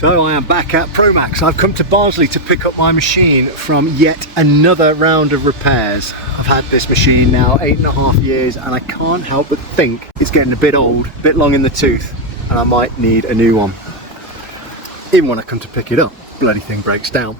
So I am back at Promax. I've come to Barnsley to pick up my machine from yet another round of repairs. I've had this machine now 8.5 years and I can't help but think it's getting a bit old, a bit long in the tooth, and I might need a new one. Even when I come to pick it up, bloody thing breaks down.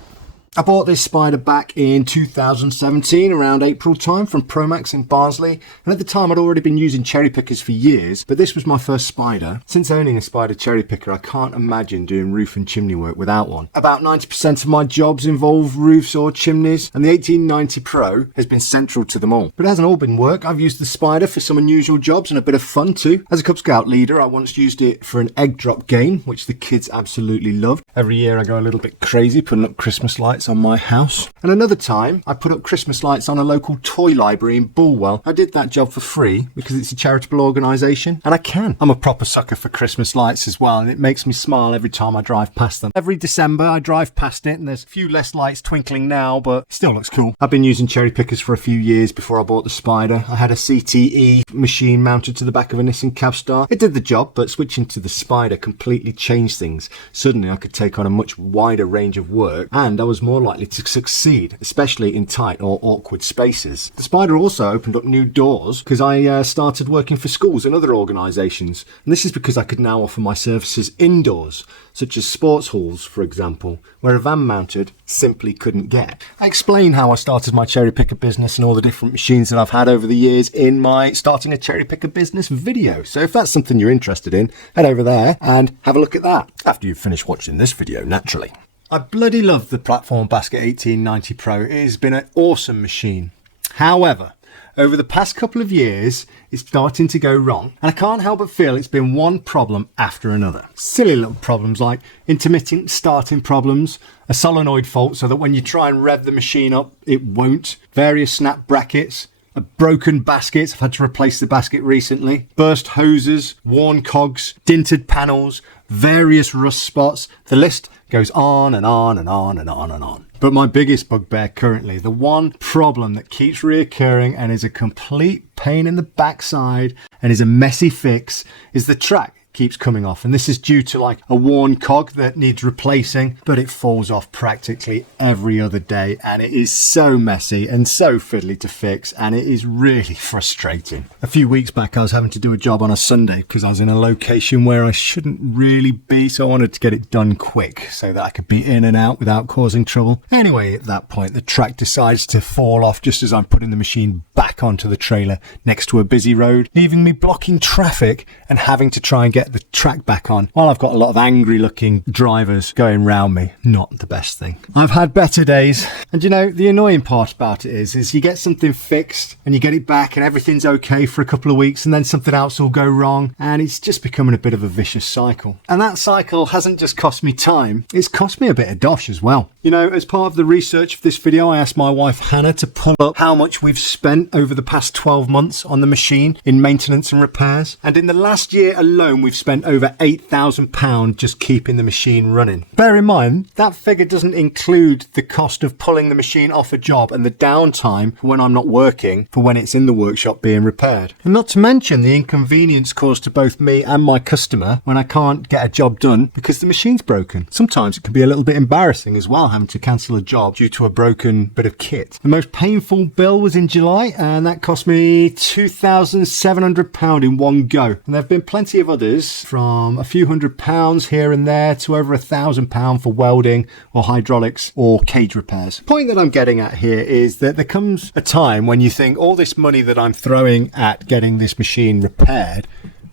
I bought this spider back in 2017, around April time, from Promax in Barnsley, and at the time I'd already been using cherry pickers for years, but this was my first spider. Since owning a spider cherry picker, I can't imagine doing roof and chimney work without one. About 90% of my jobs involve roofs or chimneys, and the 1890 Pro has been central to them all. But it hasn't all been work. I've used the spider for some unusual jobs and a bit of fun too. As a Cub Scout leader, I once used it for an egg drop game, which the kids absolutely loved. Every year I go a little bit crazy putting up Christmas lights on my house. And another time I put up Christmas lights on a local toy library in Bulwell. I did that job for free because it's a charitable organisation and I can. I'm a proper sucker for Christmas lights as well, and it makes me smile every time I drive past them. Every December I drive past it and there's a few less lights twinkling now, but it still looks cool. I've been using cherry pickers for a few years before I bought the spider. I had a CTE machine mounted to the back of a Nissan Cabstar. It did the job, but switching to the spider completely changed things. Suddenly I could take on a much wider range of work and I was more likely to succeed, especially in tight or awkward spaces. The spider also opened up new doors because I started working for schools and other organisations, and this is because I could now offer my services indoors, such as sports halls, for example, where a van mounted simply couldn't get. I explain how I started my cherry picker business and all the different machines that I've had over the years in my Starting a Cherry Picker Business video, so if that's something you're interested in, head over there and have a look at that after you've finished watching this video, naturally. I bloody love the Platform Basket 1890 Pro. It has been an awesome machine. However, over the past couple of years, it's starting to go wrong, and I can't help but feel it's been one problem after another. Silly little problems like intermittent starting problems, a solenoid fault so that when you try and rev the machine up, it won't, various snap brackets, broken baskets, I've had to replace the basket recently, burst hoses, worn cogs, dinted panels, various rust spots. The list goes on and on and on and on and on. But my biggest bugbear currently, the one problem that keeps reoccurring and is a complete pain in the backside and is a messy fix, is the track keeps coming off, and this is due to like a worn cog that needs replacing, but it falls off practically every other day and it is so messy and so fiddly to fix, and it is really frustrating. A few weeks back I was having to do a job on a Sunday because I was in a location where I shouldn't really be, so I wanted to get it done quick so that I could be in and out without causing trouble. Anyway, at that point the track decides to fall off just as I'm putting the machine back onto the trailer next to a busy road, leaving me blocking traffic and having to try and get the track back on while I've got a lot of angry looking drivers going round me. Not the best thing. I've had better days, and you know, the annoying part about it is you get something fixed and you get it back and everything's okay for a couple of weeks, and then something else will go wrong and it's just becoming a bit of a vicious cycle. And that cycle hasn't just cost me time, it's cost me a bit of dosh as well. You know, as part of the research for this video, I asked my wife Hannah to pull up how much we've spent over the past 12 months on the machine in maintenance and repairs, and in the last year alone we've spent over £8,000 just keeping the machine running. Bear in mind, that figure doesn't include the cost of pulling the machine off a job and the downtime for when I'm not working for when it's in the workshop being repaired. And not to mention the inconvenience caused to both me and my customer when I can't get a job done because the machine's broken. Sometimes it can be a little bit embarrassing as well, having to cancel a job due to a broken bit of kit. The most painful bill was in July, and that cost me £2,700 in one go. And there have been plenty of others, from a few £100 here and there to over £1,000 for welding or hydraulics or cage repairs. The point that I'm getting at here is that there comes a time when you think all this money that I'm throwing at getting this machine repaired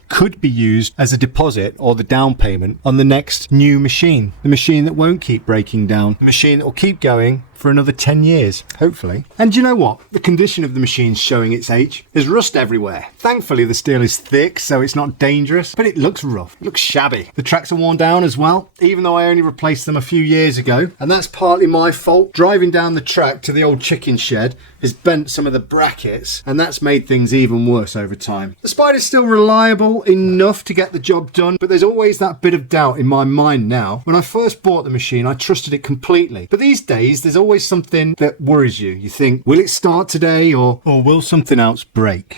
could be used as a deposit or the down payment on the next new machine. The machine that won't keep breaking down. The machine that will keep going for another 10 years, hopefully. And you know what? The condition of the machine's showing its age. There's rust everywhere. Thankfully, the steel is thick, so it's not dangerous, but it looks rough. It looks shabby. The tracks are worn down as well, even though I only replaced them a few years ago. And that's partly my fault. Driving down the track to the old chicken shed has bent some of the brackets, and that's made things even worse over time. The Spider's still reliable enough to get the job done, but there's always that bit of doubt in my mind now. When I first bought the machine, I trusted it completely. But these days, there's always something that worries you. You think, will it start today or will something else break?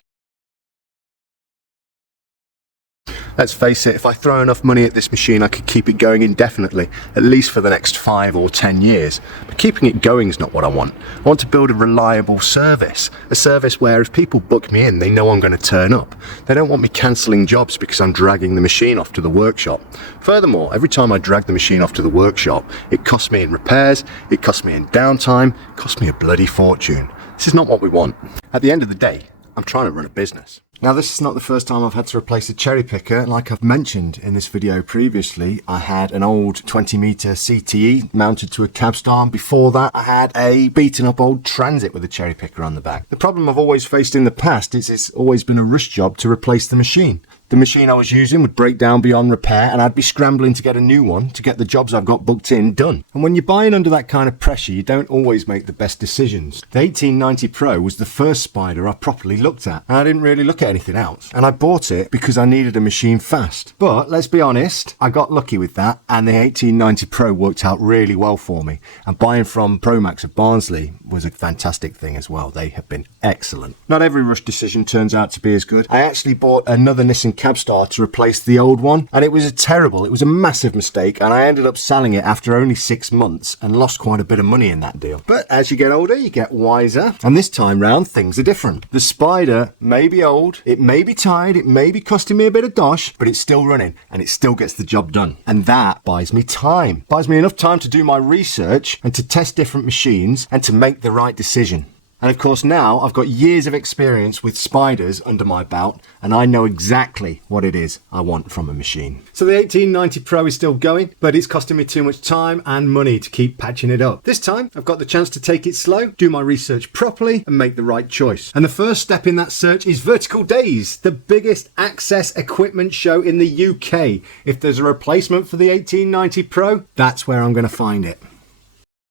Let's face it, if I throw enough money at this machine, I could keep it going indefinitely, at least for the next 5 or 10 years. But keeping it going is not what I want. I want to build a reliable service, a service where if people book me in, they know I'm going to turn up. They don't want me cancelling jobs because I'm dragging the machine off to the workshop. Furthermore, every time I drag the machine off to the workshop, it costs me in repairs, it costs me in downtime, it costs me a bloody fortune. This is not what we want. At the end of the day, I'm trying to run a business. Now, this is not the first time I've had to replace a Cherrypicker. Like I've mentioned in this video previously, I had an old 20-meter CTE mounted to a Cabstar. Before that, I had a beaten up old Transit with a Cherrypicker on the back. The problem I've always faced in the past is it's always been a rush job to replace the machine. The machine I was using would break down beyond repair and I'd be scrambling to get a new one to get the jobs I've got booked in done. And when you're buying under that kind of pressure, you don't always make the best decisions. The 1890 Pro was the first Spider I properly looked at, and I didn't really look at anything else. And I bought it because I needed a machine fast. But let's be honest, I got lucky with that, and the 1890 Pro worked out really well for me. And buying from Promax of Barnsley was a fantastic thing as well. They have been excellent. Not every rush decision turns out to be as good. I actually bought another Nissan Cabstar to replace the old one, and it was a massive mistake, and I ended up selling it after only 6 months and lost quite a bit of money in that deal. But as you get older, you get wiser, and this time round things are different. The Spider may be old, it may be tired, it may be costing me a bit of dosh, but it's still running and it still gets the job done. And that buys me time. Buys me enough time to do my research and to test different machines and to make the right decision. And of course now I've got years of experience with Spiders under my belt, and I know exactly what it is I want from a machine. So the 1890 Pro is still going, but it's costing me too much time and money to keep patching it up. This time I've got the chance to take it slow, do my research properly and make the right choice. And the first step in that search is Vertical Dayz, the biggest access equipment show in the UK. If there's a replacement for the 1890 Pro, that's where I'm going to find it.